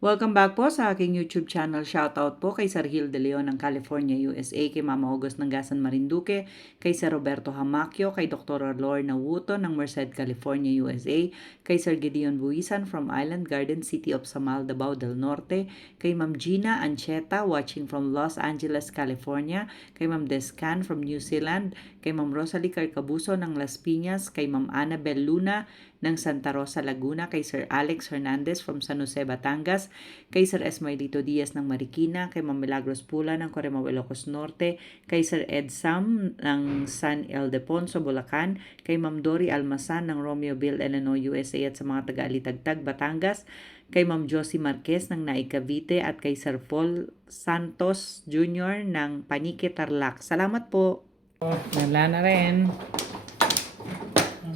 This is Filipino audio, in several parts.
Welcome back po sa aking YouTube channel. Shoutout po kay Sir Gil De Leon ng California, USA, kay Mama August ng Gasan Marinduque, kay Sir Roberto Hamacchio, kay Dr. Lorna Wuto ng Merced, California, USA, kay Sir Gideon Buisan from Island Garden City of Samal, Davao del Norte, kay Ma'am Gina Ancheta watching from Los Angeles, California, kay Ma'am Descan from New Zealand, kay Ma'am Rosalie Carcabuso ng Las Piñas, kay Ma'am Annabel Luna ng Santa Rosa, Laguna, kay Sir Alex Hernandez from San Jose, Batangas, kay Sir Esmailito Diaz ng Marikina, kay Ma'am Milagros Pula ng Corimao, Ilocos Norte, kay Sir Ed Sam ng San Ildefonso, Bulacan, kay Ma'am Dory Almasan ng Romeoville, Illinois, USA at sa mga taga-Alitagtag, Batangas, kay Ma'am Josie Marquez ng Naik, Cavite at kay Sir Paul Santos Jr. ng Panique, Tarlac. Salamat po. Wala na rin.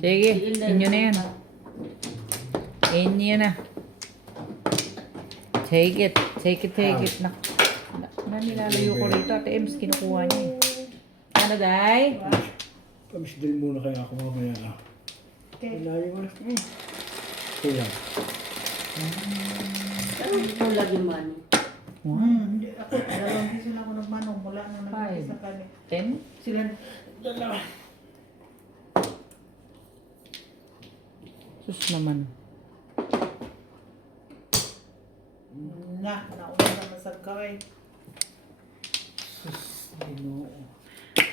Sige, inyo na yan. Inyo na. Take it. Nilalayo ko rito. Ate Ems, kinukuha niya eh. Ano, day? Pamisidil muna kaya ako mamaya. Okay. Layo mo na. Kaya. Ano ito lagi man? Hindi ako, dalawang piso lang ako nagmanong mula nung nag-isa sa kanya. 10? Sila, dalawa. Sus naman. Nauna na masagkaway.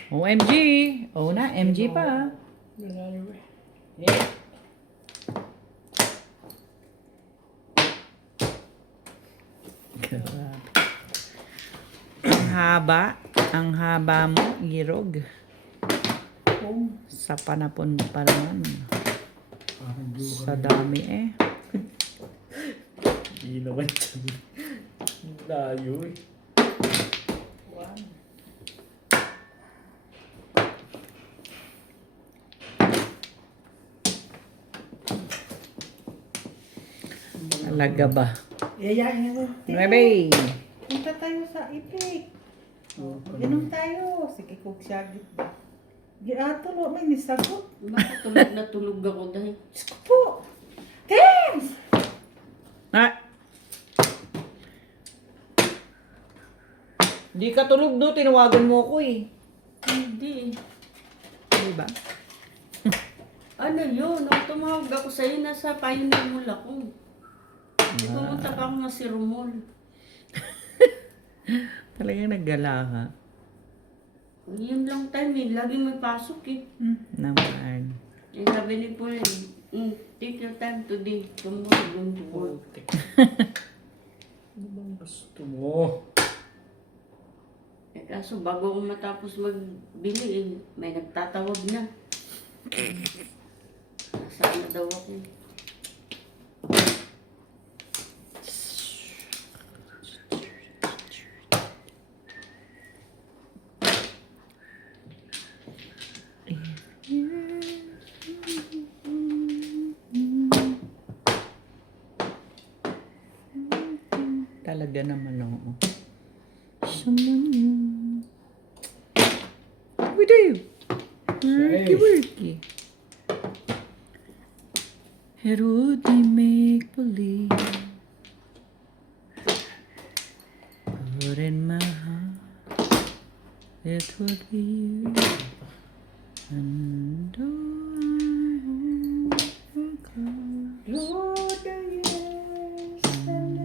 OMG! Oo na, MG pa. Layo eh. Yeah. Ang haba mo, Irog. Sa panapon pa naman. Sa dami eh. Hindi naman dyan. Layo eh. Talaga ba? Yayain mo. Rebe! Punta tayo sa ipik. Inom tayo. Sige, kung siyagit ba. Giato lo, may nisagot. Bakit tulog na tulog ako dahil? Diyos ko po. Thanks! Ha? Di ka tulog do, tinawagan mo ko eh. Hindi. Diba? Ano yun? Nung tumawag ako sa'yo, nasa Pioneer Mall ako. Pumunta pa ako ng Sirumol. Talagang naggala ka. Yun lang time eh. Laging may pasok eh. Naman. Eh, sabi ni Paul, take your time today. Tomorrow, going to work. Ano bang gusto mo? Eh, kaso bago ako matapos magbili, eh, may nagtatawag na. Nasaan na daw ako. Talaga naman oo. Someone new. We do. Worky. It would be make believe. Put in my heart. It would be you. And Lord, the years and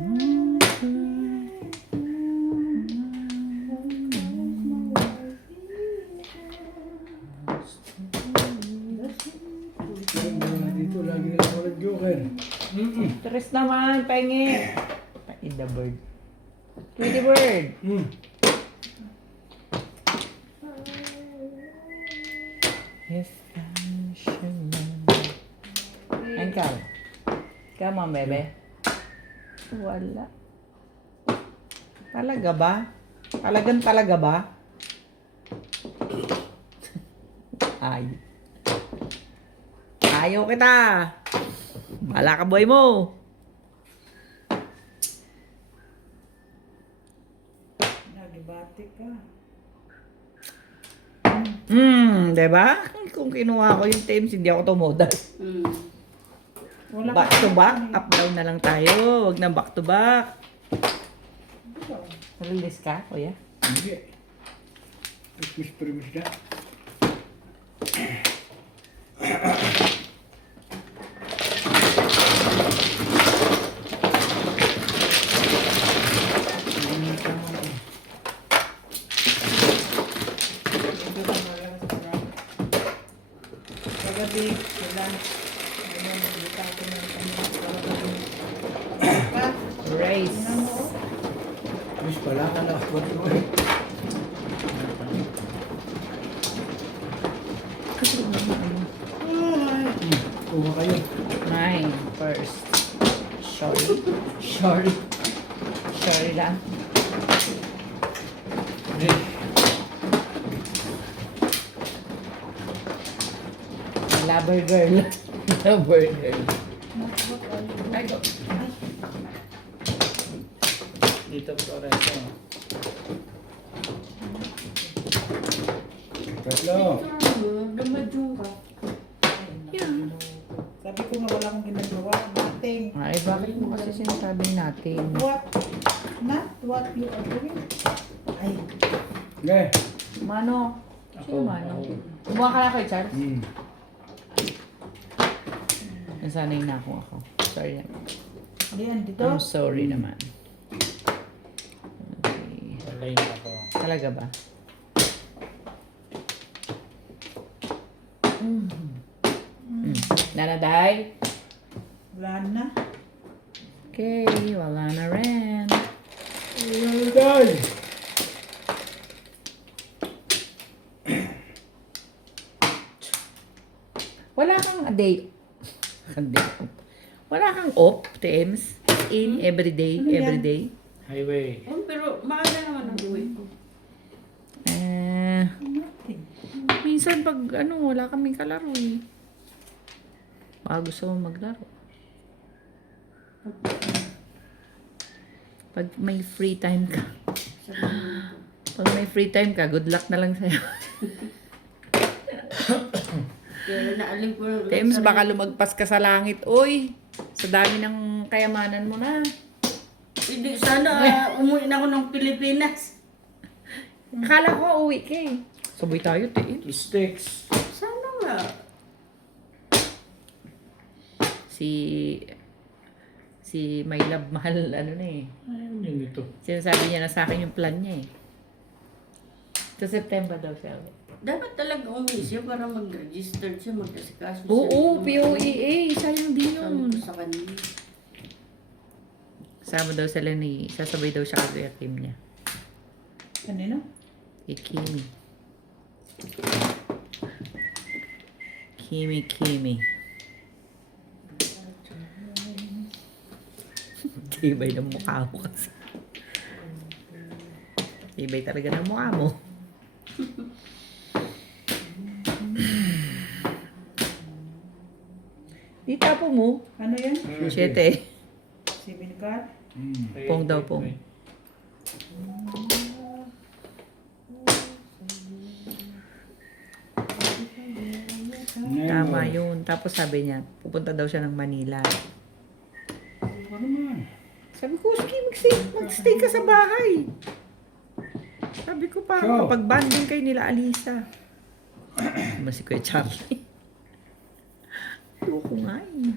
Dito lagi na ako nag-joker. Tres naman, pengi. The bird. Tweety bird. If I should Angkal. Come on, bebe. Wala. Talaga ba? Talaga ba? Ay. Ayaw kita. Bala ka boy mo. nagibati ka. Diba? Kung kinuha ko yung Thames, hindi ako tumodas. Mm. Wala Wala Back ka- to back. Up down na lang tayo. Huwag na back to back. Nalilis ka, kuya? Hindi. Premis na. Kagabi, wala. Ayun, nagbuka ako ng Rice. Tingnan mo, oh. Miss pala ka na. Ba't mo eh? Kuha kayo. Nine first. Sorry. Sorry. Sorry lang. Hindi. Lover girl. Lover girl. Ay, go. Dito po rin. Tatlo. Dumadyong ka. Sabi ko nga wala akong ginagawa. Nothing. Ay, bakit mo kasi sinasabing natin? What? Not what you are doing. Ay, Okay. Mano? Sino Mano? Kumuha ka na kay Charles? Nasanay na ako. Sorry naman. diyan, dito. I'm sorry naman. Okay. Alay na ako. Talaga ba? Nanaday? Wala na. Okay, wala na rin. Day! Wala kang a day. Wala kang off, Tems. In, everyday, Ano yan? everyday. Highway. Oh, pero maaga naman ang gawin ko. Nothing. Minsan pag wala kaming kalaro eh. Baka gusto mo maglaro. Pag may free time ka. Pag may free time ka, good luck na lang sa'yo. Kaya naaling ko lang. Tems, baka lumagpas ka sa langit. Uy, sa dami ng kayamanan mo na. Hindi, sana umuwi na ako ng Pilipinas. Akala ko uwi ka eh. Sabay tayo, Tems. Sticks. Sana nga. Si My Love Mahal, ano na eh. Ayun yun ito. Sinasabi niya na sa akin yung plan niya eh. Sa September daw siya. Dapat talaga umuwi siya para mag-register siya, mag-asikaso siya. Oo, POEA. Sayang din Sabi yun. ko sa kanila. Sama daw sila ni, sasabay daw siya kay Kim niya. Kanino? Kay Kimi. Kimi. Tibay ng mukha mo kasi. Tibay talaga ng mukha mo. Di tapo mo. Ano yan? 7. 7 card? Pong daw, pong. Tama yun. Tapos sabi niya, pupunta daw siya ng Manila. Ano man? Sabi ko, sige, magstay ka sa bahay. Sabi ko pa, Sure. kapag banding kayo nila Alisa. Ba si Kuya Charlie? Ayoko nga eh.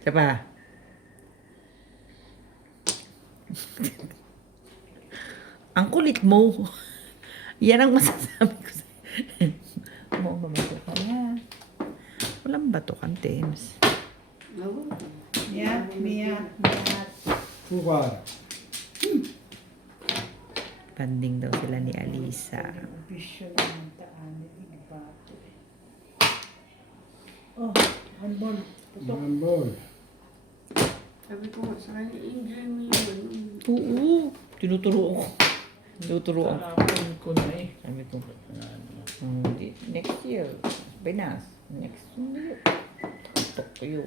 Siya pa. Ang kulit mo. Yan ang masasabi ko sa'yo. Mo, mamato ka na. Walang bato kang Tems. Oo. Mia. Sukar. Banding daw sila ni Alisa. Official ng taan. Iba. Oh, handball. Tutok. Number. Sabi ko nga sa kanya, enjoy mo yun. Oo. Tinuturuan ko. Tinuturuan ko. Alam ko na eh. Sabi ko, next year, Pinas. Next year. Tutok kayo.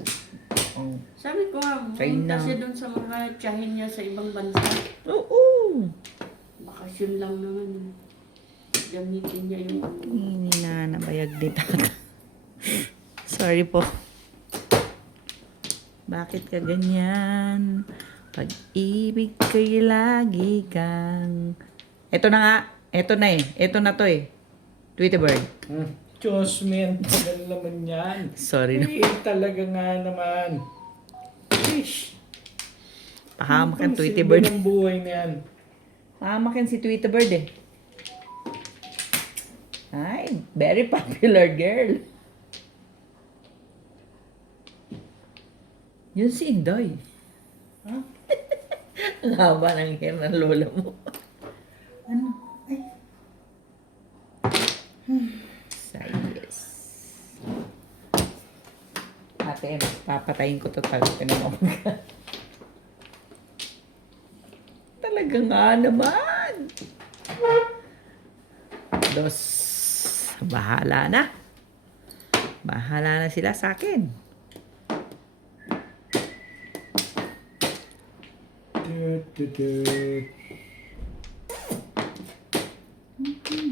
Ang Sabi ko nga, China. pumunta siya doon sa mga tiyahin niya sa ibang bansa. oo. Bakasyon lang naman. gamitin niya yung Ini na nabayag dito. Sorry po. Bakit ka ganyan? Pag-ibig ko'y lagi kang... Ito na nga. Ito na eh. Ito na to eh. Tweety Bird. Diyos me, ang tagal naman yan. Sorry na. Talaga nga naman. Ish. Pahamak ang Tweety Silbi Bird. ng buhay na yan. Pahamak yan si Tweety Bird eh. Ay, very popular girl. Yun si Inday. Ha? Ang haba ng hair ng lola mo. Ano? Ay, Sayes. Ate, papatayin ko to talaga. Talaga nga naman. Dos. Bahala na. Bahala na sila sa akin.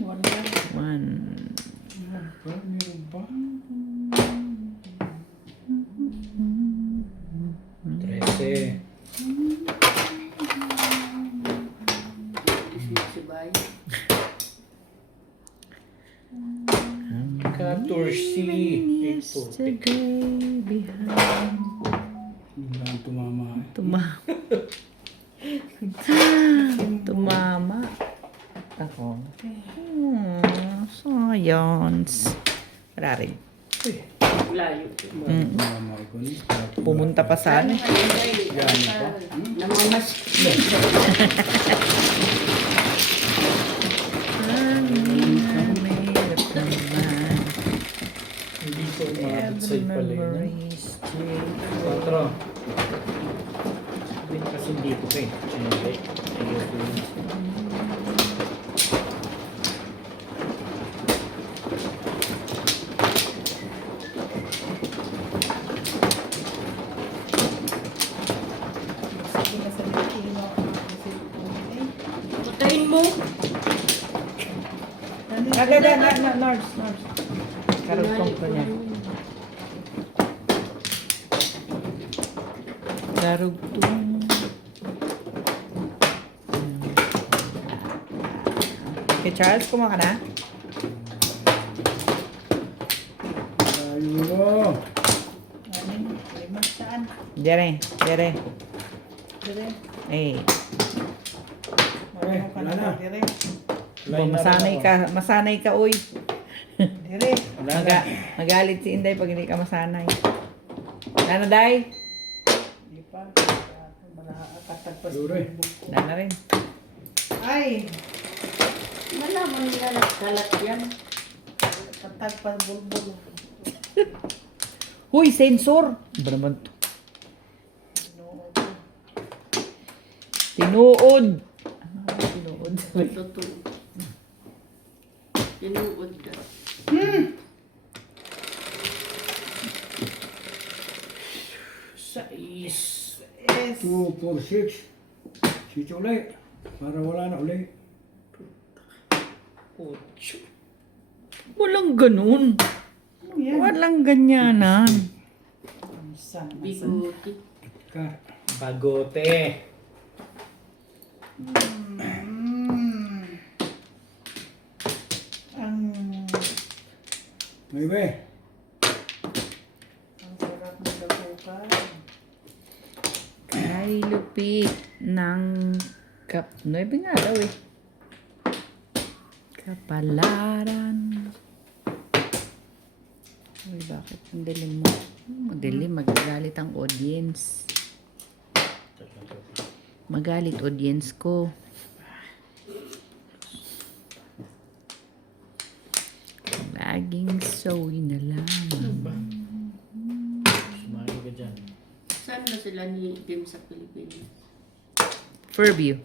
wala. One. Meron ba? 13. sibay. 14. Yesterday behind. Hindi lang tumama. Tumama. Ako. Science. Wala rin. Layo. Tumama ko ni. Pumunta pa sa ano. Namamas. Hindi ko umabot sa'yo pala yun. 4. Sabihin kasi dito ka eh. Siyempre. Ayoko yun. Sige na sa Pilipino. Putayin mo. Nurse. Karugtong ko niya. Karugtong. Okay, Charles, kumain ka na? Ayun mo. Lima saan? Dire. Dire. Eh, Marunong ka wala na. na. Dire. masanay ka, uy. Dire. Wala na. Magalit si Inday pag hindi ka masanay. Ano, Day? Di pa. Katagpas. Dure. Wala na rin. Ay! Malaman nila nagkalat yan. Katagpas bulbul. Huy, sensor! Ba naman to? Tinuod. Tinuod. Totoo. Tinuod ka. Sais. Yes. 2, 4, 6. Sito ulit. Para wala na ulit. 8. Walang ganun. Ano yan? Walang ganyanan. Saan? Biguti. Ka. Bagote. May be. Ang sarap ng dagukan. Ay, lupit ng kap... 9 nga daw eh. Kapalaran. Uy, bakit ang dilim mo? Madilim, magagalit ang audience. Magalit audience ko. Laging soy na lang. Sumali ka dyan. Saan na sila ni Jim sa Pilipinas? Fairview.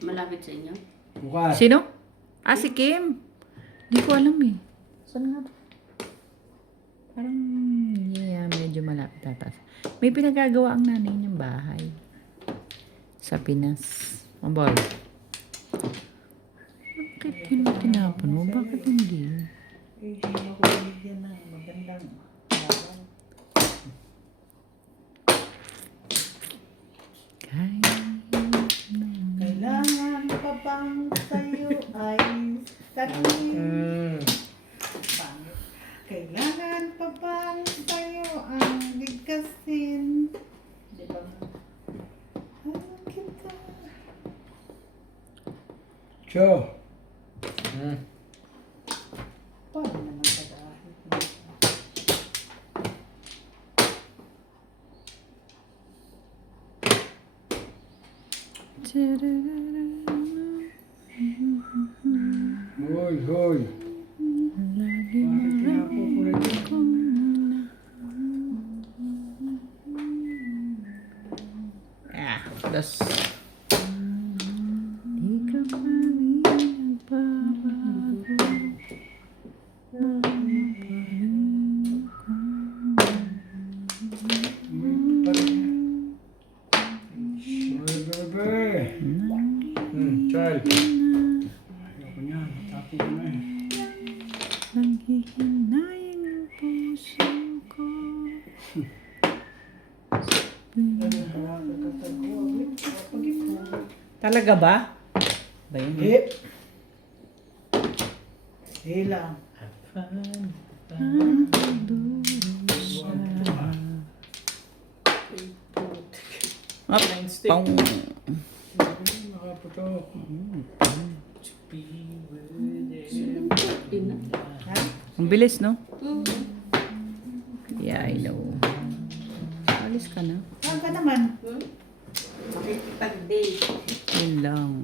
Malapit sa inyo? Bukas. Sino? Ah, si Kim. Hindi ko alam eh. Saan nga ba? Parang, yeah, medyo malapit tatas. May pinagagawa ang nanay niyang bahay. Sa Pinas. Ang boy. Hirapan mo, bakit hindi? Eh, hindi ako binigyan ng magandang araw. Kailangan pa bang sa'yo ay sabihin? Pangit. Kailangan pa bang sa'yo ang bigkasin? Di ba? Ano kita? Cho. Paano naman pag-ahit mo? Hoy, hoy. Bakit kinakukulit yun? Das. Di ka pa rin nagbabago. Bebe. Child. Ayoko niyan. Tapo ko na eh. Naghihinayang ang puso ko. Talaga ba? Ba yun? Eh. Eh lang. Up. Pang. Nakaputok. Ang bilis, no? Hmm. Yeah, I know. Alis ka na. Saan ka naman? Makikipag-date. Yun lang.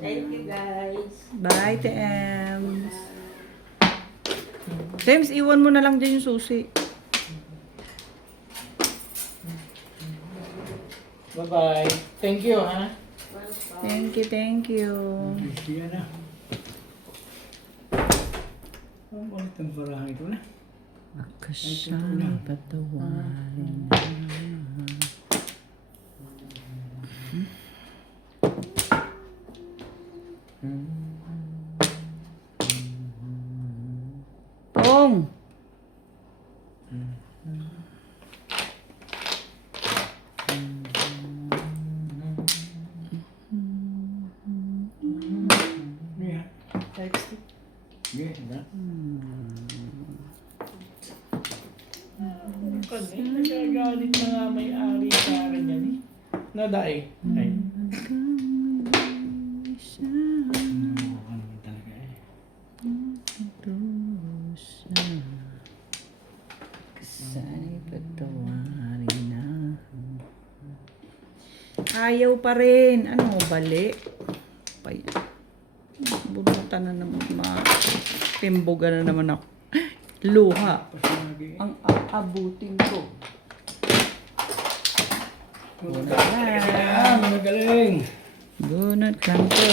Thank you guys. Bye, Tems. Tems, iwan mo na lang dyan yung susi. Bye-bye. Thank you, ha? Thank you, thank you. Siya na. Ang ulit ang barahan ito na. Akasang patawarin na. Pong! Yeah. Yeah, na. Nagagalit na nga may-ari sa akin yan eh. Naday. Ay. Ano naman talaga eh. Sana'y patawarin na. Ayaw pa rin. Ano, bali? Pa yan. Bunutan na naman. Pimboga na naman ako. Luha. Pasalagi. Ang aabutin ko. Ah, mga galing. Bunot lang po,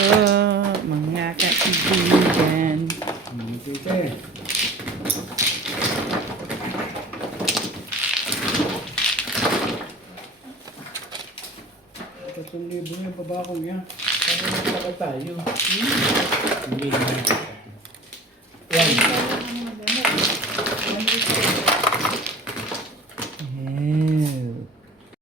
mga kaibigan. Tite. Tatlong libo na yung babakong yan. Ano na pala tayo? Hindi na. Yan.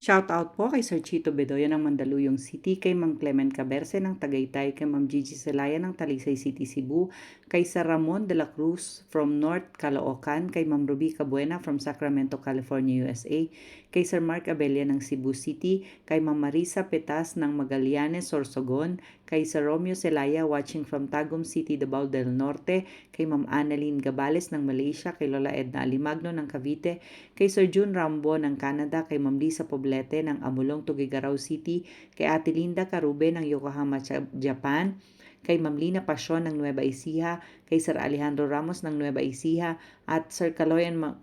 Shout out po kay Sir Chito Bedoya ng Mandaluyong City, kay Mang Clement Caberce ng Tagaytay, kay Ma'am Gigi Celaya ng Talisay City, Cebu, kay Sir Ramon de la Cruz from North Caloocan, kay Ma'am Ruby Cabuena from Sacramento, California, USA, kay Sir Mark Abella ng Cebu City, kay Ma'am Marisa Petas ng Magallanes, Sorsogon, kay Sir Romeo Celaya watching from Tagum City, Davao del Norte, kay Ma'am Annalyn Gabales ng Malaysia, kay Lola Edna Alimagno ng Cavite, kay Sir June Rambo ng Canada, kay Ma'am Lisa Poblete ng Amulong, Tugigaraw City, kay Ate Linda Carube ng Yokohama, Japan, kay Ma'am Lina Pasyon ng Nueva Ecija, kay Sir Alejandro Ramos ng Nueva Ecija, at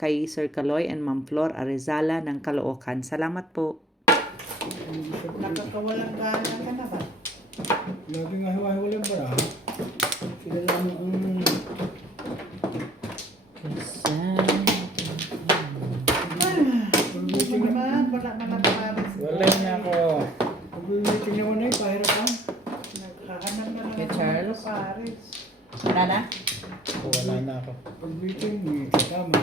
kay Sir Caloy and Ma'am Flor Arezala ng Caloocan. Salamat po. Nakakawalang gana ka na ba? Lagi nga hiwa-hiwalang bara. Sila lang ang... Buti naman, wala man ang paris. Wala na ako. Pag-meeting naman ay pahirap ka. Naghahanap na lang. Kay Charles? Wala na? O, wala na ako. Pag meeting, tama.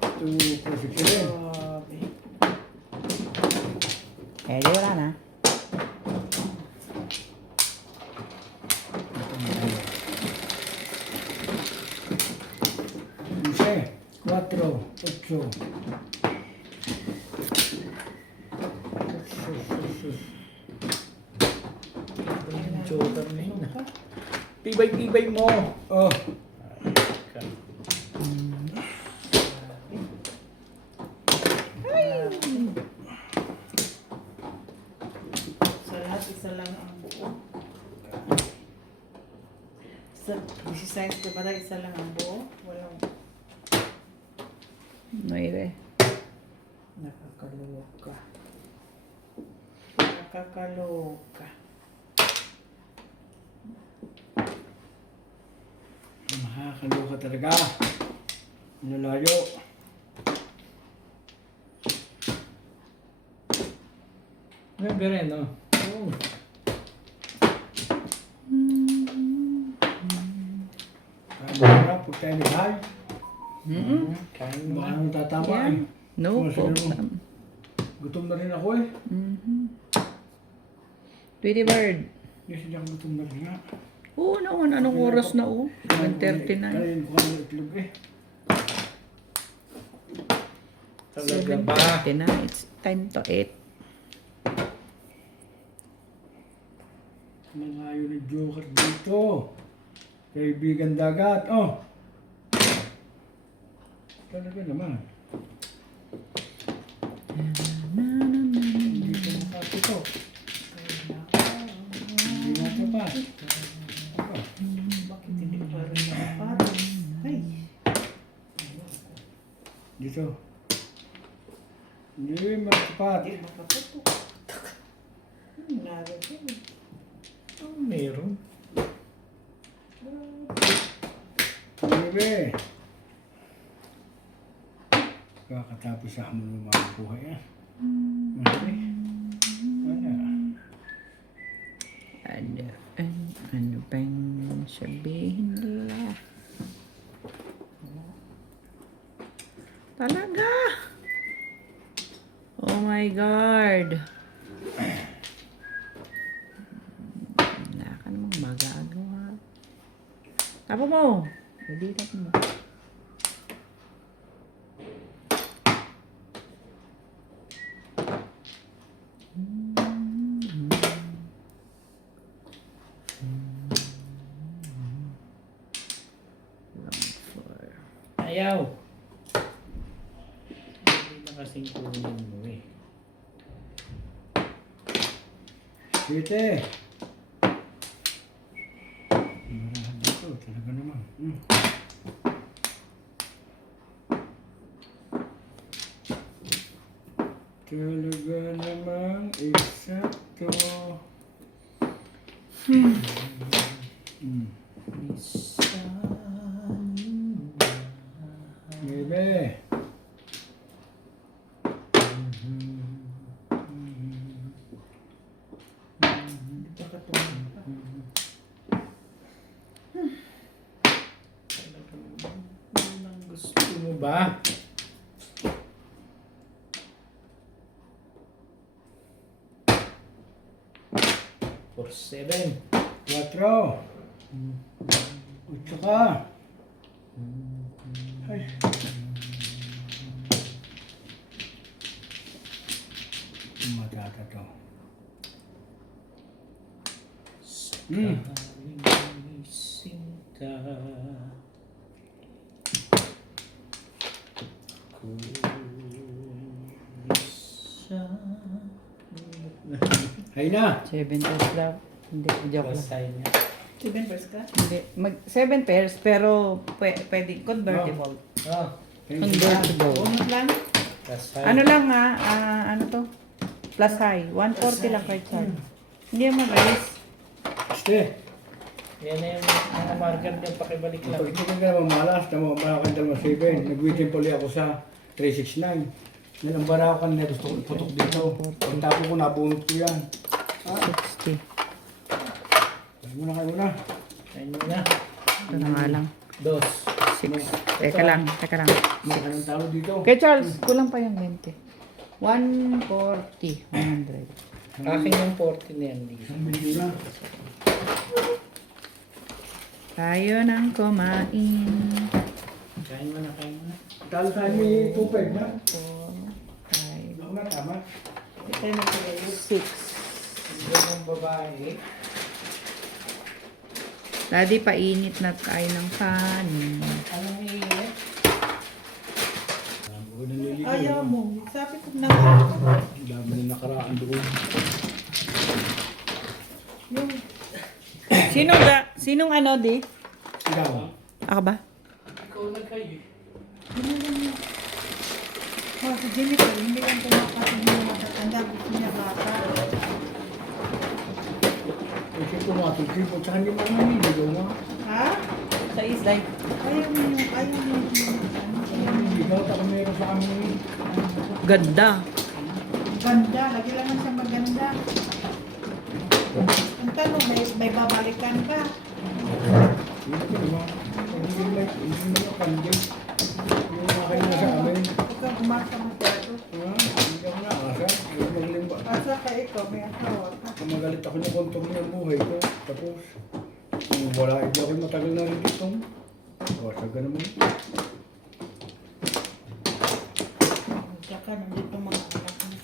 Ito, perfect rin. Grabe. Eh, di wala na. Quince, 4, 8. Yung joker na yun. Tibay-tibay mo. Oh, Sa lahat, isa lang ang buo. Sa 16 ka ba na isa lang ang buo? Walang 9. nakakaloka. Nakakaloka. makakaloka talaga. Nalayo. Grabe rin, no? Oh. Kaya na, pag tayo nag-high, Kain mo baka na. nang tatama Yan. eh. No Kung sino mo. problem. Gutom na rin ako eh. Tweety Bird. Yes, hindi ako gutom na rin nga. Oo naman, anong oras na oh? 7:39. Kanin ko ang itlog eh. Talaga ba? 7:39. It's 10 to 8. Nangayo ng joker dito. Kaibigan dagat. Oh! Talaga naman. Hindi ko makapito. Hindi na tapat. Aba, Bakit hindi pa rin nakapat? Ay, dito. Hindi matapat. hindi makaputok. Nagag yun. Oh, meron. Bebe. Kakatapos sa hamon ng mga buhay ah. Okay. Wala. Ano bang sabihin nila? Talaga? Oh my God. Wala ka namang magagawa. Tapo mo. Hindi tapo mo. Ayaw. Hindi na kasing kunin mo eh. Sweete. Marahan dito. Talaga naman. Talaga namang eksakto. Bebe. Hindi pa katulog pa. Ano ang gusto mo ba? For 7. 4. 8 ka. Ay. Matata to. Sakaling sinta ko isa. Hay na. 7 pairs daw. Hindi, joke lang. Basay niya. 7 verse ka? Hindi. 7 pairs, pero pwede convertible. Oh, Convertible. Unod lang? basay. Ano lang ano to? Plus high. 140 lang card card. Hindi mo raise. Este. Yan na yung mga marker niya, pakibalik lang. Pag hindi ka naman malas, tama ba ako ng 7. Nag-waiting pali ako sa 369. Yan ang bara ko kanina gusto ko iputok dito. Pagtapo ko nabunot ko yan. 60. Kayo muna, kayo muna. Ayun na. Ito na nga lang. 2. 6. Teka lang. Anong talo dito? Kay Charles, kulang pa yung 20. 140. 100. Akin yung 40 na yan. Isang bilhin na. Tayo nang kumain. Kain mo na, kain mo na. Talo tayo may 2.5 na. 4, 5, Ako na, tama. 6. Hindi mong babae. Daddy, painit na tayo ng kanin. Anong iinit? Ako naliligaw. Ayaw mo. Sabi ko na. Ang dami na nakaraan doon. Yung, Sinong ano, di? Ikaw. Ako ba? Ikaw nagkayo. si Jennifer, hindi lang kumakasin yung matatanda. Gusto niya bata. Kasi tumatugtog po. Tsaka hindi mo naliligaw nga. Ha? Sa isday. Ayaw mo yung, Naliligaw. Taka meron sa kami. Ganda. ganda. Lagi lang siya maganda. Ang tanong, may babalikan ka. Hindi naman. Hindi naman kandi. Yung mga na sa amin. Huwag kang umasa masyado. Hindi ako naasa. Hindi maglimba. Asa ka ikaw, may asawa ka. Kumagalit ako ng kontor ng buhay ko. Tapos, kung wala, hindi ako matagal na rin dito. Wasag ka naman. Tsaka nandito mga anak mo.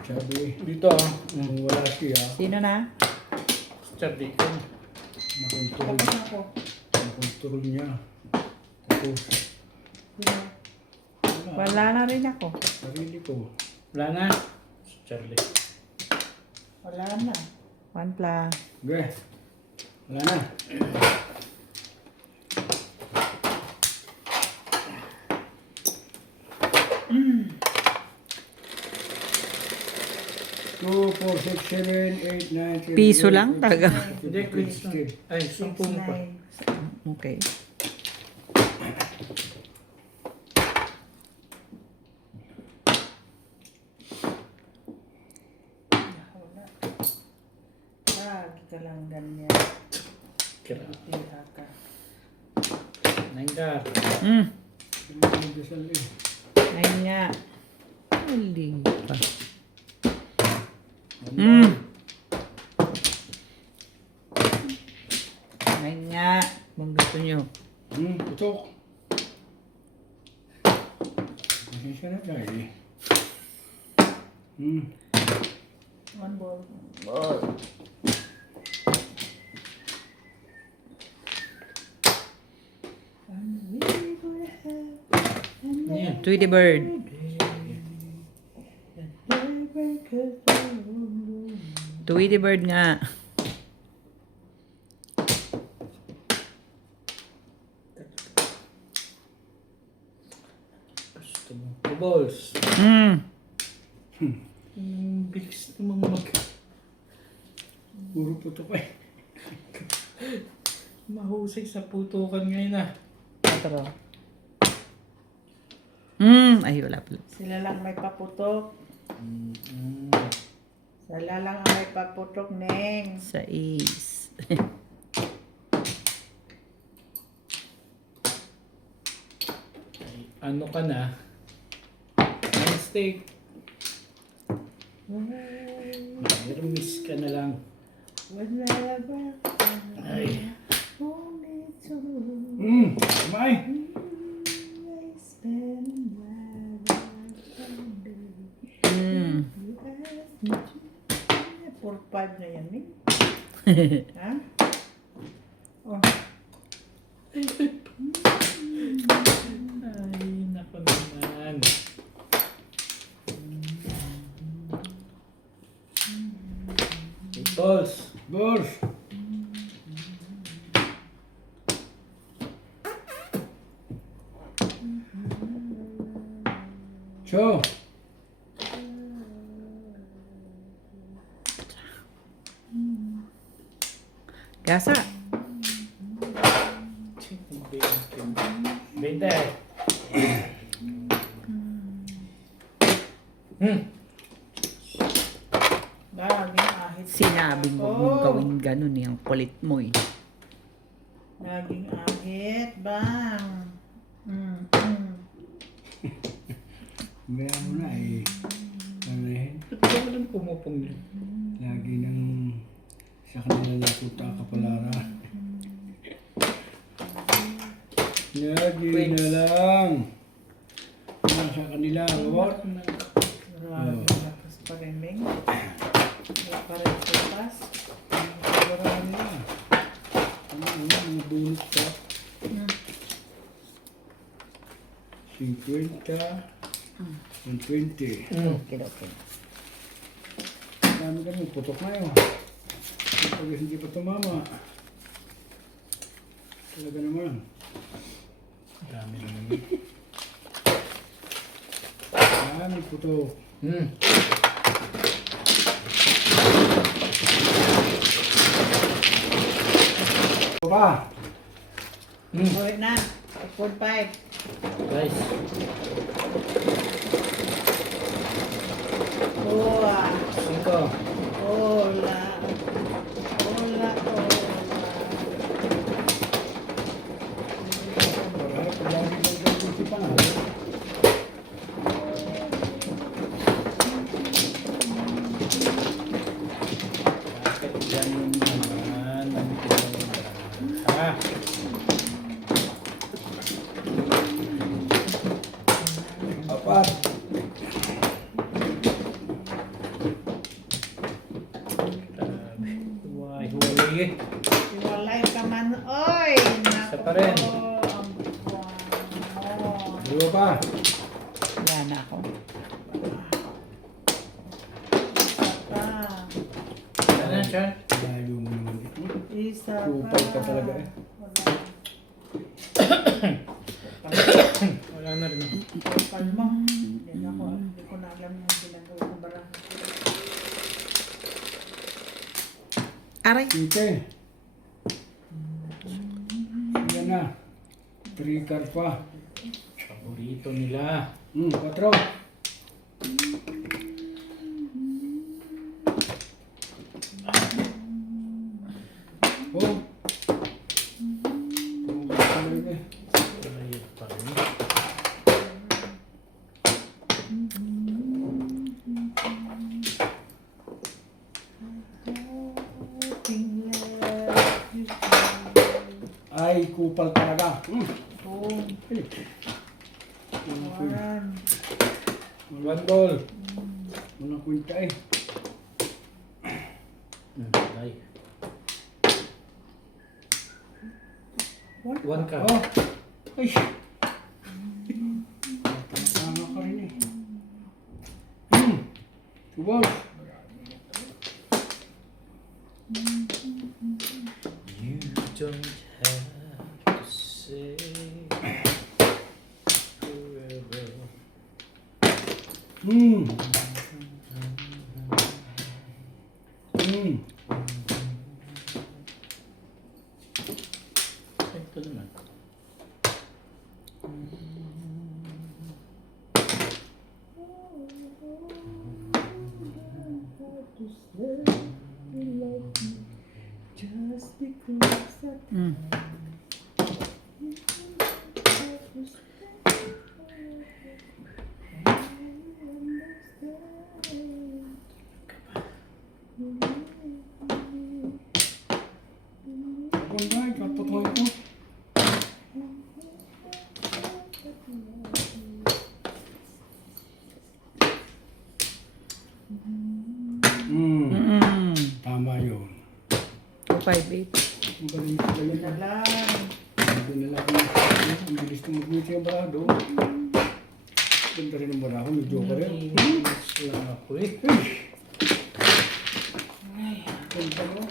Sabi, Dito ah. kung wala siya, Sino na? Charlie ko. makontrol. Tapos ako. Makontrol niya. Tapos, Sino? Wala na rin ako. sarili ko. Wala na. Charlie. Wala na. 1 plus. Okay. Wala na. Two, four, six, seven, eight, nine, 10, Piso 11, lang 12, talaga. 13, Hindi, 14, quiz 15, Ay, 10 mo pa. 9. Okay. Wala. Lagi ka lang ganyan. Kira. Tira ka. Nanggar. Dasal eh. Ayun nga. Huli pa. Ayun nga. Kung gusto nyo. Putok. Pasensya na tayo eh. One ball. Yan. Tweety Bird. Tweety Bird nga. Gusto mo. Balls. Bilis namang Puro putok eh. mahusay sa putukan ngayon ah. Patro. Ay, wala pala. Sila lang may paputok. Sila lang ang may paputok, Neng. Sa is. Ano ka na? Mistake. Miss ka na lang. Whenever Ay. only to Kumay. spend my life you ask me to 4-5 na yan, eh. Ha? Oh, Ay, nako naman. Balls. Boss. So, Gasa. 20. laging ahit. Sinabi mo kung gawin kulit mo eh. Laging agit, bang. Maya mo na eh. Ano eh. Ba't ka walang pumupong yun? Lagi nang sa kanila napunta kapalaran. Lagi na lang. Nasa kanila, what? Grabe, lakas pa rin, Beng. Wala pa rin supas. Kapalaran nila. Ano, mga bunot pa. 50, 120. Okay. Dami kami, putok na yun. Pag hindi pa tumama. Talaga naman. Dami naman yun. Dami putok. Pa! Okay na. 4-5. Guys, Uwa. 5. Hola. Hola, hola. Marami pa lagi ng ganito pa nga. Bakit ganun naman? Ang ginawa? Ha? Apat. Grabe. Huwag eh. Iwalay ka man. Oy! Isa pa rin. Ang buwan mo. Dalawa pa. Wala na ako. Pa. Ano yan, Sean? Layo mo naman ito. Isa pa. Kupal ka talaga eh. Wala na rin. Kupal mo. Hindi ko na alam yung ginagawa ko bara. Aray. Sinte. Yan na. 3 card pa. Paborito nila. 4. Oh. Talaga eh. Ayun pa rin. Ay, kupal talaga. Oh, one. 1 ball. Walang kwenta eh. Ay. One. 1 ka. Oh. Ay. Tama ka rin eh. Subol. You don't have to say forever. Ito naman. Just because I Ganda, ikaputuhin ko. Tama yun. 258. Ang galing pala yun. lang. Hindi na lang ang bilis na mag-meet yung barado. Ganda rin ang barado, may joker rin. Inis lang ako eh. Ganda mo.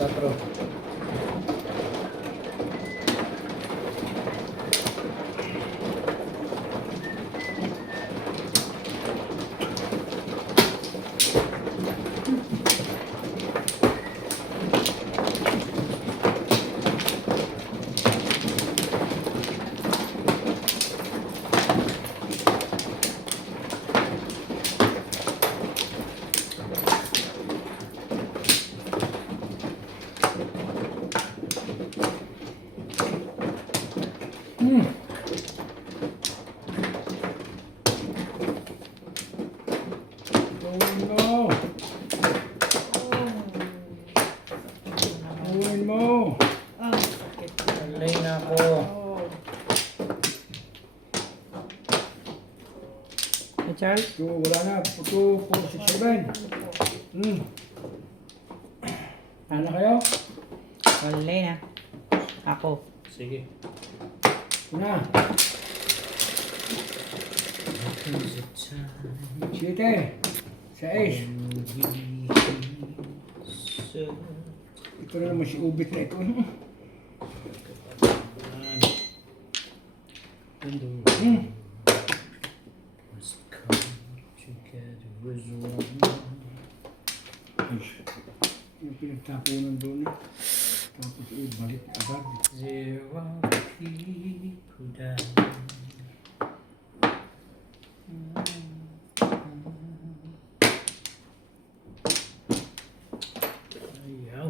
Tatro. Charles? Wala na. 2, 4, 6, 7. Ano kayo? Wala na. Ako. Sige. Na. 7. 6. Ito na naman si Ubit na ito. Yung pinagtapunan doon eh. Tapos balik agad. Zero people down. Ayaw.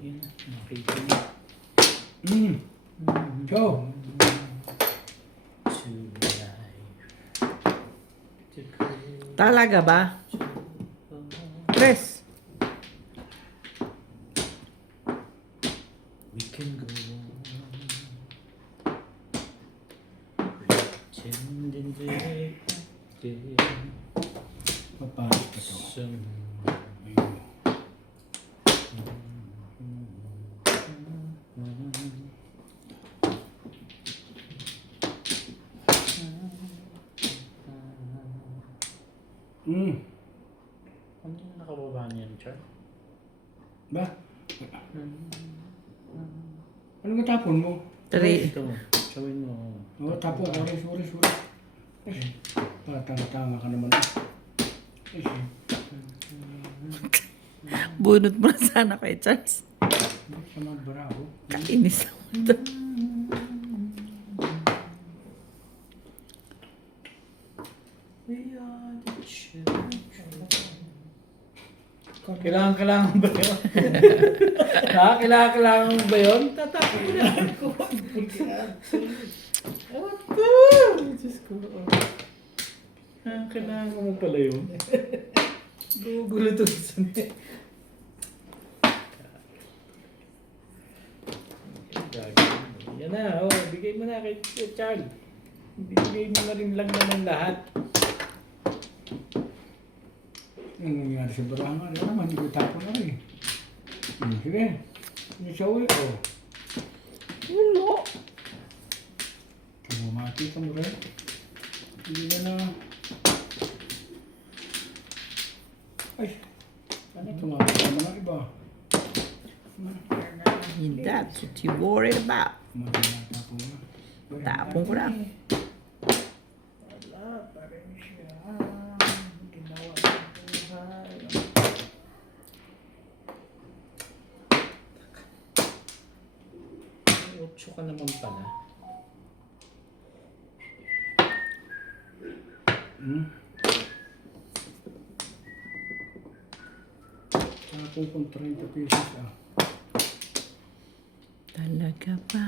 Yan, nakita niyo. So, To life. To create. Talaga ba? Tres. We can go on. Pretending that papasok ka to. some ano yung nakababa niyan, Char? Ba? Ano ka tapon mo? Three. Ito, showin mo. Oo, tapon. Sorry. Tanga ka naman. Bunot mo na sana kay Charles. Sa mga bravo. Kainis naman to. We are the children. Kailangan ba yun? Ha? Kailangan ba yun? Tatapos ko na ako. Ewan ko. Diyos ko. Kailangan ko mo pala yun. Gugulo to sa yan na, bigay mo na kay Charlie. Bigay mo na rin lang naman lahat. Yung nangyari sa barahan nga, naman, hindi ko tapon na rin. Sige. Yung sa uwi, Ulo. Tumamati ka mo rin. Hindi na. Ay, ano tumamati ka mga iba? That's what you worried about. Tapon na. Tapon ko na. Wala pa rin siya. Ginawa ng buhay. Otso ka naman pala. Tapon kong 30 pesos Talaga ba?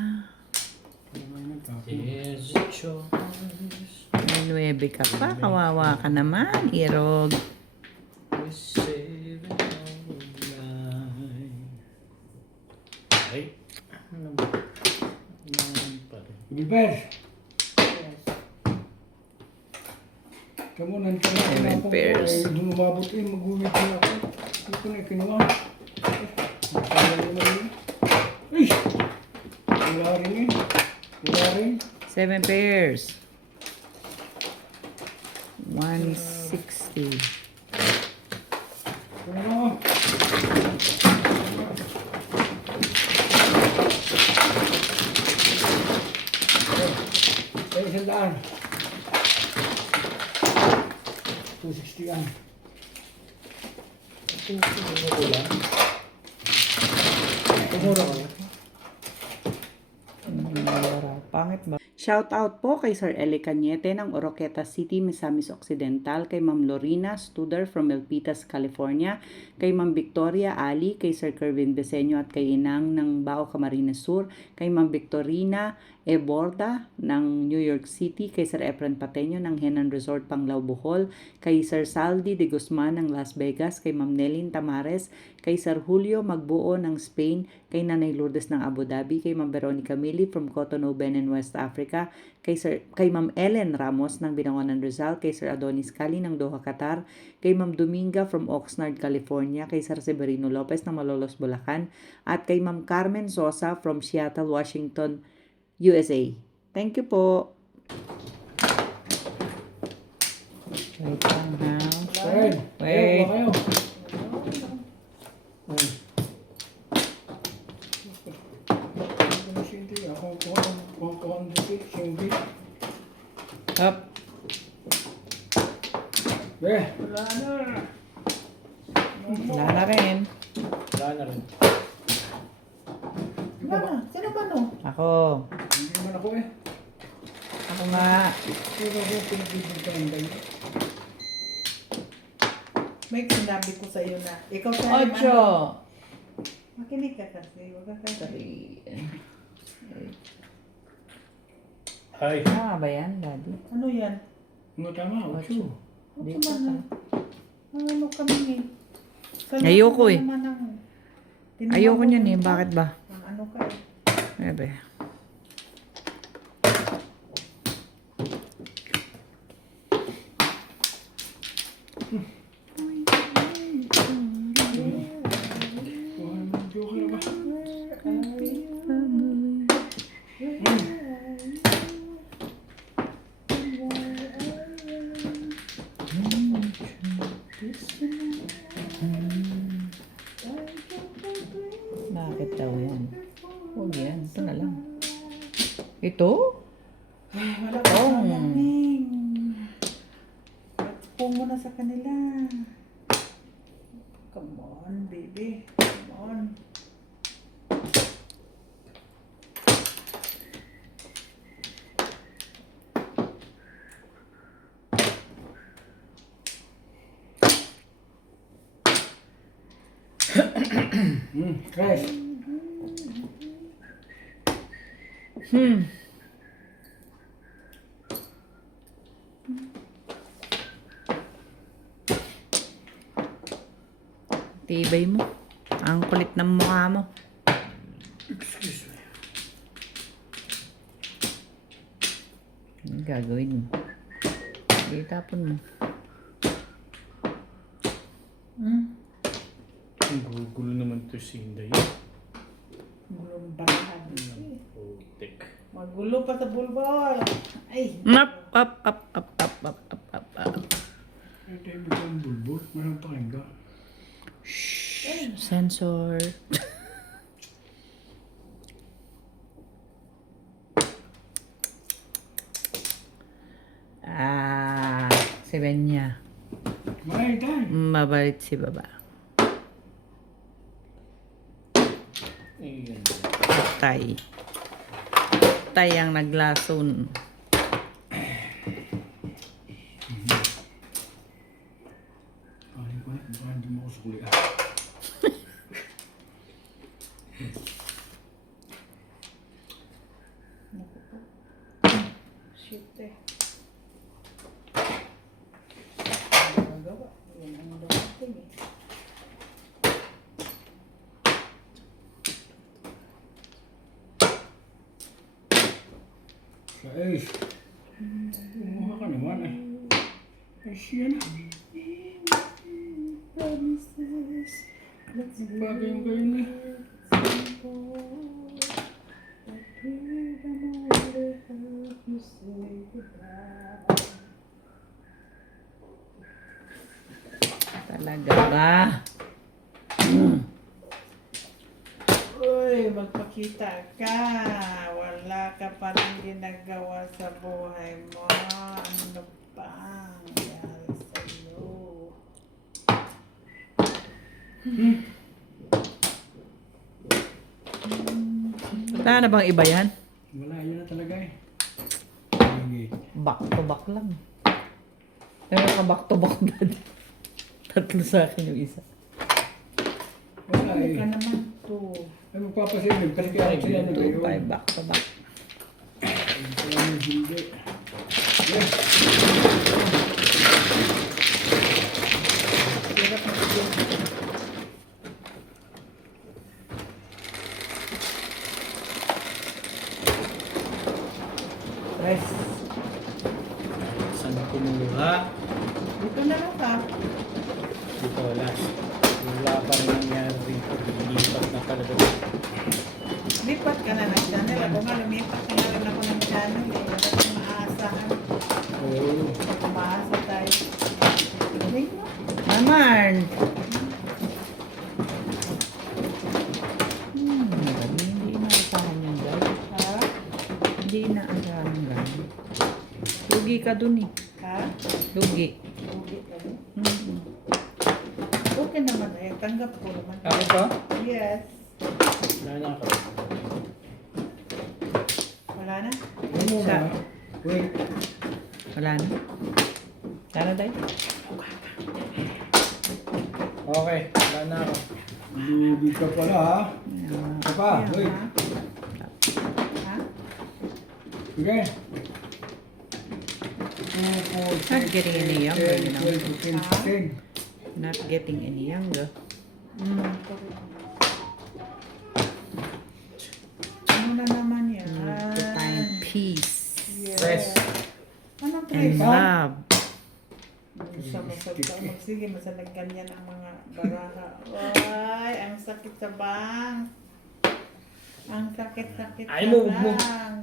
Ano nga yun, tapon? There's a choice. May 9 ka pa. Kawawa ka naman, Irog. We're saving our life. Ay, ano ba? Ano pa rin? Gilbert! Kamu nandiyan na Seven ako. pairs. Ay, doon umabot mag-uwi ko na ako. Hindi ko na kinuha. Sayang naman yun. Ay! Wala rin eh. Wala rin. 7 pairs. 160. Ano? Ay, 100. 260 yan. Tumuro ko lang. Tumuro ko lang. Pangit ba? Shout out po kay Sir Eli Cañete ng Oroqueta City, Misamis Occidental, kay Ma'am Lorina Studer from Milpitas, California, kay Ma'am Victoria Ali, kay Sir Kervin Beseño at kay Inang ng Bao Camarines Sur, kay Ma'am Victorina Eborda ng New York City, kay Sir Efren Pateño ng Henan Resort, Panglao, Bohol, kay Sir Saldi de Guzman ng Las Vegas, kay Ma'am Nelin Tamares, kay Sir Julio Magbuo ng Spain, kay Nanay Lourdes ng Abu Dhabi, kay Ma'am Veronica Mili from Cotonou, Benin, Cagayan, West Africa, kay Ma'am Ellen Ramos ng Binangonan, Rizal, kay Sir Adonis Cali ng Doha, Qatar, kay Ma'am Dominga from Oxnard, California, kay Sir Severino Lopez ng Malolos, Bulacan, at kay Ma'am Carmen Sosa from Seattle, Washington, USA. Thank you po. Wait lang ha. Kain. Wait. Kayo. Up. Wala na. Wala na rin. Wala na rin. Wala. Sino ba no? Ako. Hindi naman ako eh. Ako nga. Pero ako pinagbibigyan kayo. May sinabi ko sa iyo na, ikaw sa Ocho. Makinig ka kasi, huwag ka kasi. Ay. Tama ba yan, Daddy? Ano yan? Ano tama? 8. Di Ocho pa man na. Ano kami eh. Ayoko eh. Naman Ayoko niyan eh. Bakit ba? Ano ka eh. Ebe. Okay na ba? Bakit daw yan? Huwag yan. Ito na lang. Ito? Wala ka Oh. malaming. Pung mo na sa kanila. Come on, baby. Come on. Guys. Tibay mo. Ang kulit ng mukha mo. Excuse me. Ano gagawin mo? Itapon mo. Ang gulo naman to si Inday. Gulong barahan. Putik. Magulo pa sa bulbol. Ay. Up, up, up, up, up, up, up, up, up. Ay, tayo biglang bulbul. Marang pakinggan. Shh, sensor. Si Benya. May tayo. Mabait si baba. Ayan. Tay. Tay ang naglason. Kain ko na. Baka hindi mo ako sukuli ah. Shit eh. Magawa. Yan ang dapat eh. Guys. Kumuha ka naman eh. Ay, siya na. Promises. Let's Bagay yung kayo na. Talaga ba? Uy, magpakita ka. Wala ka pa rin ginagawa sa buhay mo. Ano ba ang nangyari sa'yo? Wala na bang iba yan? Wala, yun na talaga eh. Sige. Back to back lang. Meron ka back to back dad. Tatlo sa akin yung isa. Wala Ano eh. ka naman to? Ay, magpapasilip. Kasi kaya sila na kayo. 2, 5, back to back. Kaya yung hindi. Yes. Hirap na siya. Yes. Saan kumuha? Dito na lang ka. Dito, last. Wala pa rin nangyari rito. Lilipat na talaga. Lipat ka na ng channel. Ako nga, lumipat ka na rin ako ng channel. Eh. Wala kang maaasahan. Oo. Maasa tayo. Galing mo. Naman! Hindi inaasahan yan, guys. Ha? Hindi inaasahan yan. Lugi ka dun eh. Ha? Lugi. Ulit ka rin. Mm. Okay naman eh. Tanggap ko naman. Ako pa? Yes. Wala na ako. Wala na? Ano muna? Wait. Wala na. Tara, Day. Okay, wala na ako. Lugi ka pala ha. Ka pa. Ayan, Wait. ha? Ha? Sige. Not getting any younger, you know. 12, 15, 16. Not getting any younger. Ano na naman yan? To find peace Yes. Press. Ano and press? love. Sige, masalagyan yan ang mga baraha. Ay, ang sakit sa bang. Ang sakit-sakit Ay, sa move mo. bang.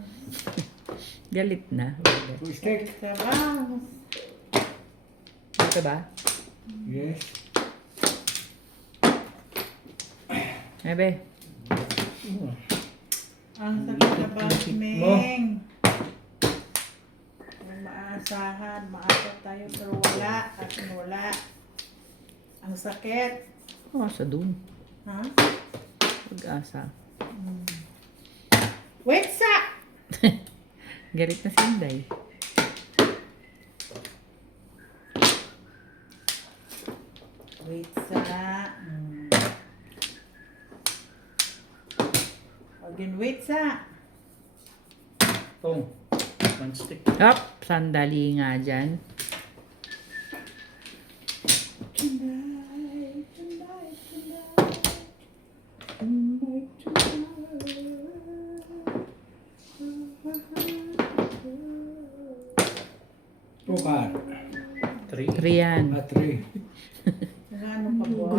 Galit na. Stick. Sakit sa bang. Ito ba? Yes. Ebe. Ang sakit sa bang, Ming. Ang maasahan, maasa tayo, pero wala at wala. Ang sakit. Oh, sa dun. Ha? Pag-asa. Wait sa! Galit na si Inday. Wait sa. Again, wait sa. Tong. One stick. Up! Sandali nga dyan. Tonight, tonight, Tukar. 3. Riyan. At 3. Ano pa ba?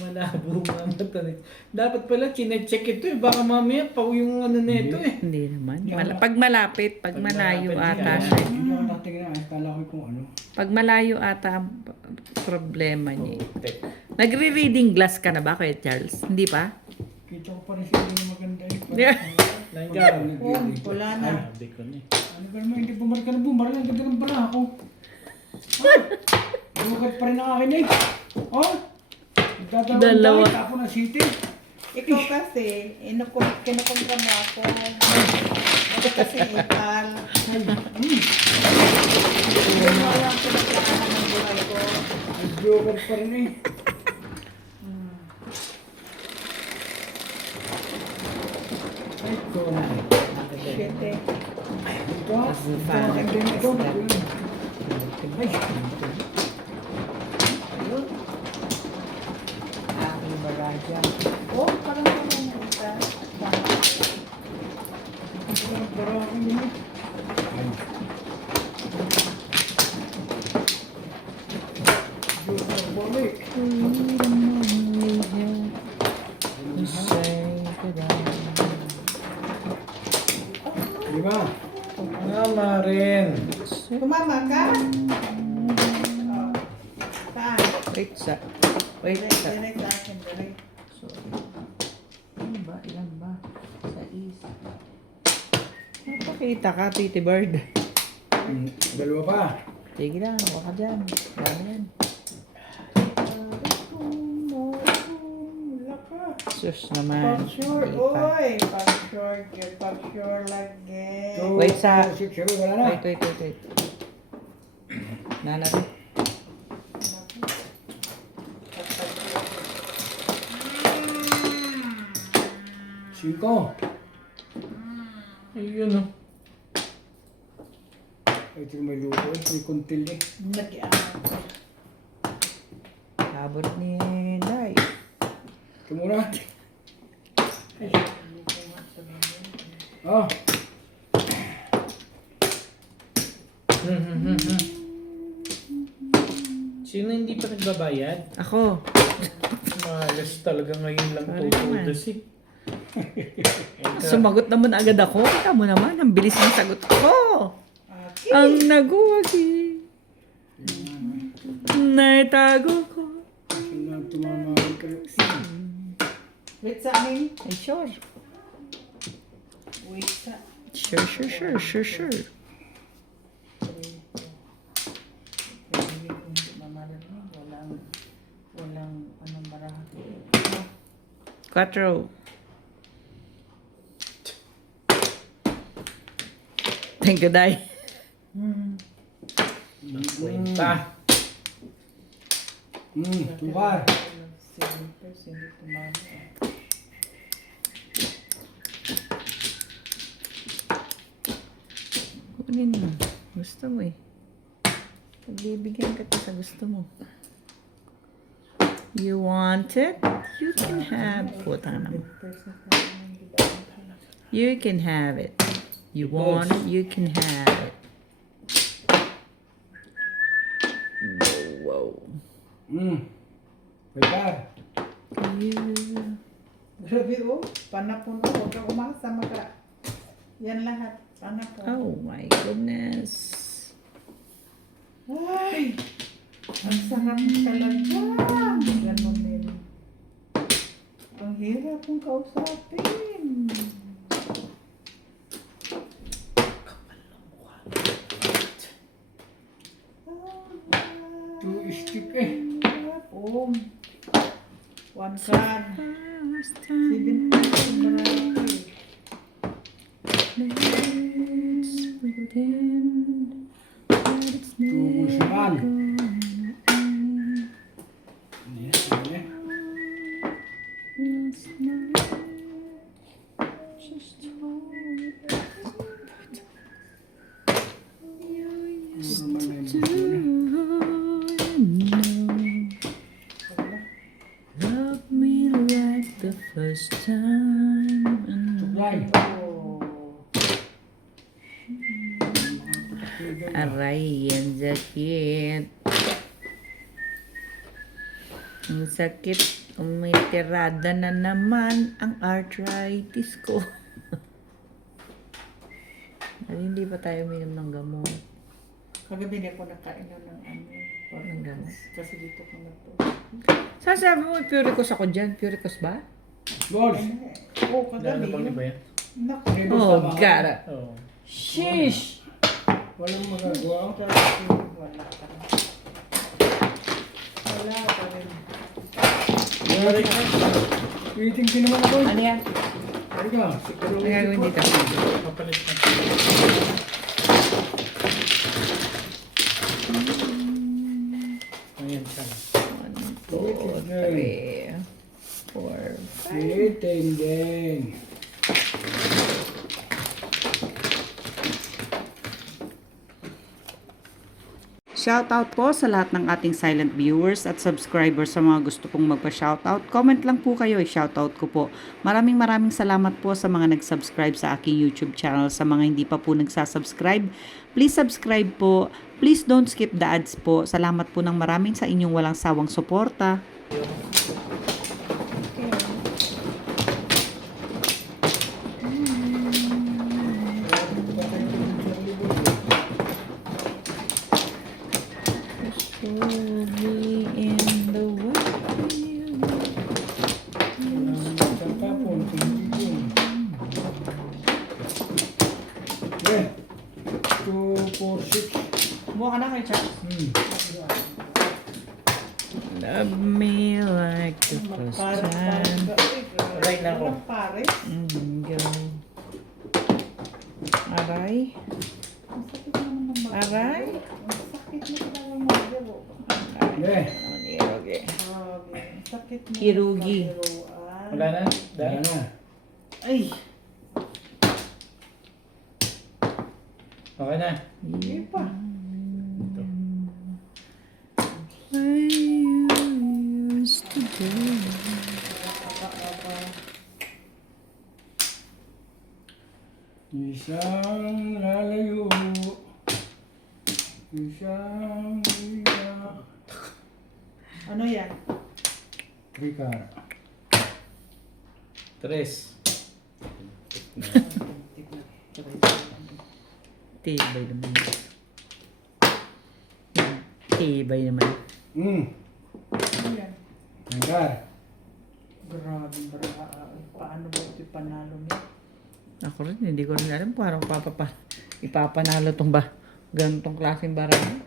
Malabo nga mata nito. Dapat pala chinecheck ito eh. Baka mamaya pa yung ano nito eh. Hindi naman. Hindi Pag malapit, pag Pag malayo malapit, ata hindi siya. Hindi ako natingin na. Kala ko kung ano. Pag malayo ata ang problema niya. Tek. Nagre-reading glass ka na ba, Kuya Charles? Hindi pa? Kita ko pa rin siya na maganda eh. Yeah. Nandiyan. Oh, wala na. Sabi ko na eh. Ano ba naman? Hindi bumalik ka na bumalik. Ang ganda ng bala ako. Ah! Lugat pa rin ang akin eh. Oh! Nagdadalawang Dalawa. tayo. Tapo ng city. Ikaw kasi, kinukumpra mo ako. Ako kasi ipal. Hindi mo alam kung nagkakahan ng buhay ko. Naglugat pa rin eh. Ay, ito na. Shit eh. Ito. As the Ito. fan. Ang din ito. Ay. Ayun. Aking baraja. Oh, parang ano yung isa. Pero ako yun eh. Ay. Balik. Di ba? Tama rin. Tumama ka? Oh. Saan? Wait sa. Wait Direct, sa. direct sa akin, direct. Ano ba? Ilan ba? Sa isa. Napakita ka, Titi Bird. Dalawa pa. Sige lang, huwag ka dyan. Dami yan. Wala ka. Sus naman. Pag-sure, Hindi pa. oy! Pag-sure, pag-sure lagi. Two, Wait sa- 6, 0, wala na. Wait. Nana. 5. Ayun oh. Ito yung may luto eh. May kuntil eh. Nag-iangat. Habot ni Day. Ito muna. Oh. Sino hindi pa nagbabayad? Ako. Malas talaga ngayon lang Sorry tutudas eh. Sumagot naman agad ako. Kita mo naman, ang bilis ng sagot ko. Ang naguwagi. Naitago ko. Kasi na tumamahan kayo. Wait sa amin. Ay, sure. Wait sa. Sure. Hindi ko hindi mamarinig. Walang anong marami. 4. Thank you, Day. Kwenta. Tubar. Hindi tumama. Kunin mo. Gusto mo eh. Pagbibigyan kita sa gusto mo. You want it? You can have. Puta naman. You can have it. You want it? You can have it. Whoa. Tubar. You. Grabe oh. Panapon oh. Huwag kang umasa maka. Yan lahat. Panapon. Oh my goodness. Ay! Ang sarap talaga. Ganon din. Ang hirap kong kausapin. Two stick eh. Oh. One card. 7 pesos marami. Two usapan. Love me like the first time. Tublay. Oh. Aray, ang sakit. Ang sakit. Umitirada na naman ang arthritis ko. Ay, hindi pa tayo uminom ng gamot. Kagabi na ako nakain ng ano. Ng gamot. Kasi dito ko na to. Sasabi mo, Puricos ako dyan. Puricos ba? Balls. Oh, Lalo kagabi. pang iba yan? Naku. Oh, God. Oo. Sheesh! Walang magagawa. Wala ka rin. Wala ka rin. Waiting ka naman ako. Ano yan? Halika. Siguro. Ano gagawin dito? Papalit na. Ayan siya. 1, 2, 3, 4, 5. Waiting din. Shoutout po sa lahat ng ating silent viewers at subscribers sa mga gusto pong magpa-shoutout. Comment lang po kayo, i-shoutout ko po. Maraming salamat po sa mga nag-subscribe sa aking YouTube channel. Sa mga hindi pa po nagsasubscribe, please subscribe po. Please don't skip the ads po. Salamat po ng maraming sa inyong walang sawang suporta. Show me in the way. Sa tapon. Yeah. 2, 4, 6. Buka ka na kay Charles. Love me like the first time. Right na ako. Pare. Go. Aray. Ang sakit naman ng mga. Aray. Ang sakit na talaga magdiro. Yeah. Okay. Grabe. Ang sakit na Kirugi. magdiroan. Wala na? Wala Dahil? na. Ay. Okay na. Hindi pa. Ito. I used to do. Isang lalayo. Isang iyak. Ano yan? Ricard. 3. Tibay naman. Tibay naman. Ano yan? Ricard. Grabe, paano ba ito panalo niya? Ako rin, hindi ko rin alam kung anong ipapanalo tong ba ganitong klaseng barang.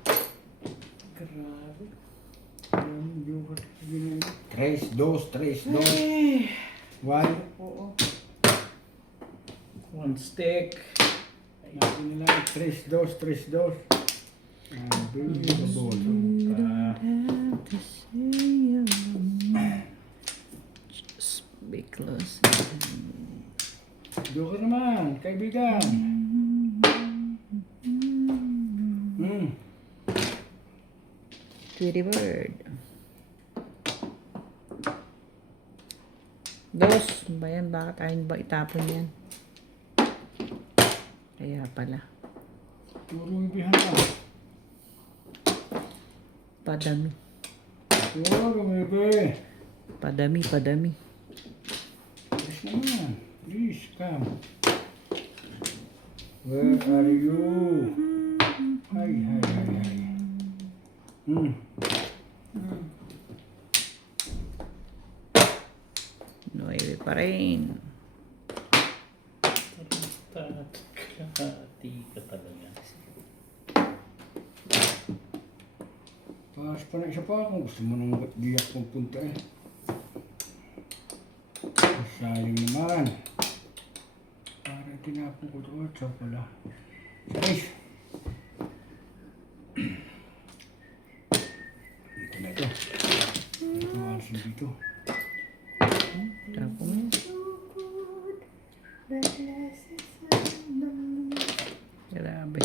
Grabe. Tres, dos. Eh, One. oo. 1 stick. Natin nila. Tres, dos. Unbelievable. Have to say you love me. Just be close. Joker naman, kaibigan. Tweety bird. Dos. Ba yan? Bakit ayaw ba itapon yan? Kaya pala. Puro ibihan ka. Padami. Puro bebe. Padami. Please naman. Please, come. Where are you? Hi. 9 pa rin. Kalahati ka talaga. Paas pa na isa pa kung gusto mo nang diyak kong punta eh. Sayang naman. Parang tinapon ko doon. Sa pala. Guys. Dito na ito. Dito alisin dito. Tapon. Grabe.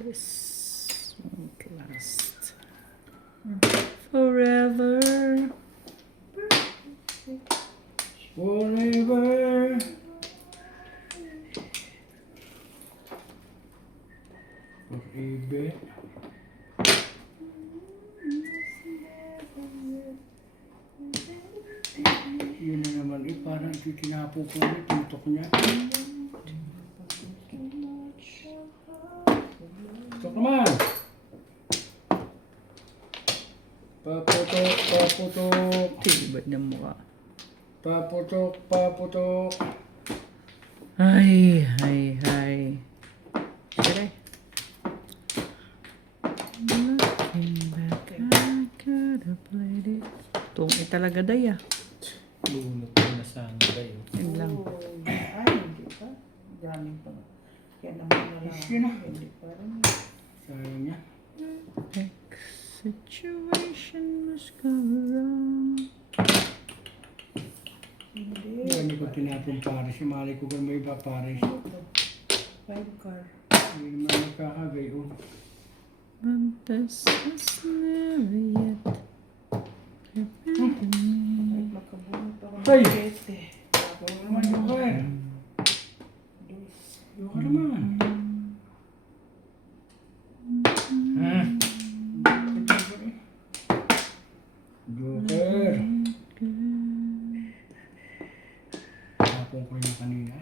This won't last. Forever. Forever. Forever. Yun na naman eh, parang ito tinapo ko ulit, tutok niya. Tutok naman! Paputok. Tibay ng mukha. Paputok. Ay. Sige. Looking back, I could have played it. Tungi talaga day ah. Lunot na sana kayo. Yun lang. Ay, hindi pa. Galing pa. Kaya naman na lang. Yun na. Hindi pa rin. Sayang niya. Situation must go wrong. Hindi. Hindi ko tinapon pares. Mali ko kung may iba pares. 5 car. Hindi naman nakakagay. Oh. But this is never yet. Ay, makabunot ako ng Ay! 7. Ako naman Joker. Joker naman. Joker. Tapon ko rin kanina.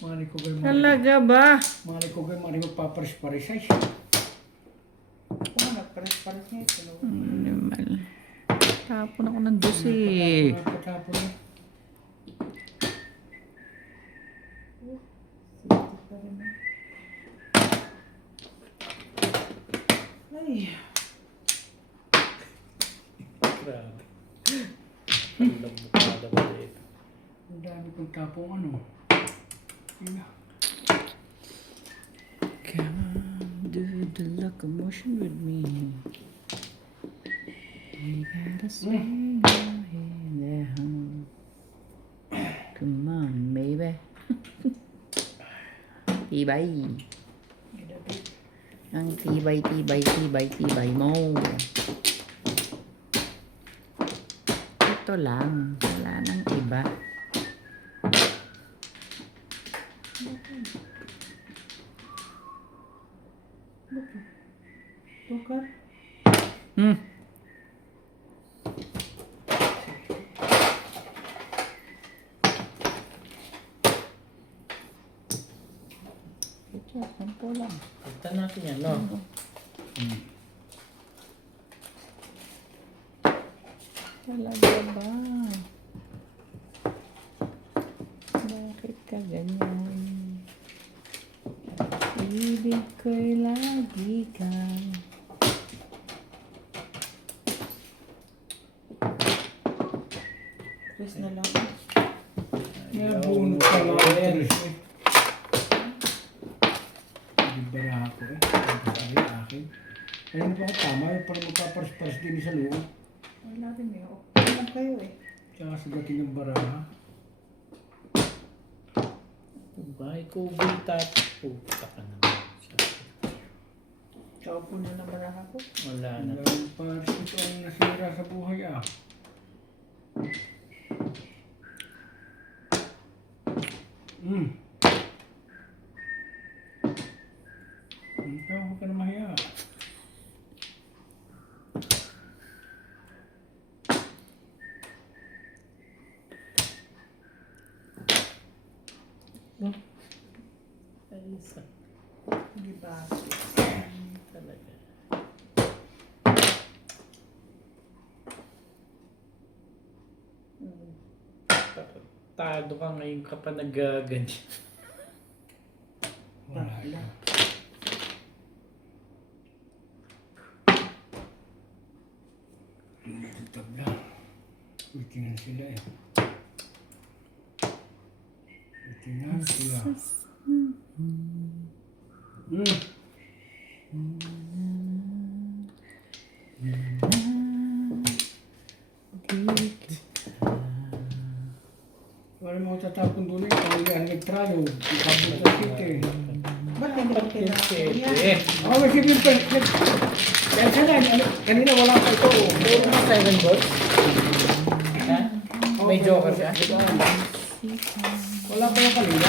Mali ko kayo Talaga ba? magpapares-pares ay. Kung nagpares-pares niya, ito. Naman. Tapon ako ng dos eh. Patapon na. Ay, Grabe. Alam mo kada ba dito. Ang dami kong tapong ano. Yun na. Come on, do the locomotion with me. You gotta swing your head down. Come on, baby. Tibay. Ang tibay mo. Ito lang. Wala nang iba. Tukar. Hmm. Ito, sampo lang. Punta natin yan, no? Talaga ba? Bakit ka ganyan? Ibig ko'y lagi kang Chris na lang. Nabunot ka nga yan. Bibara ako eh. Ay, akin. Ayun na ba ako tama? Yung parang magpaparas-paras din sa loob. Wala rin eh. Okay lang kayo eh. Tsaka sugatin yung baraha. Ba, ikaw bulta. Puta ka naman. Kaupo na naman ako. Wala na. Ang paras ito ang nasira sa buhay ah. Huwag ka na mahiya. Ay, isa. Di ba? Talaga. Tado ka ngayon ka pa nag-ganyan. Wala lang. Lumitag na. Witingan sila eh. Witingan sila. Wala mo tatapon doon eh. Kaya nagtralo. Ikabot sa site. Ba't hindi ko kailangan yan? Eh, Ako may sipin pa. Kaya sana, kanina wala pa ito. puro na 7 balls. Ha? May joker siya. Wala pa yung kanina.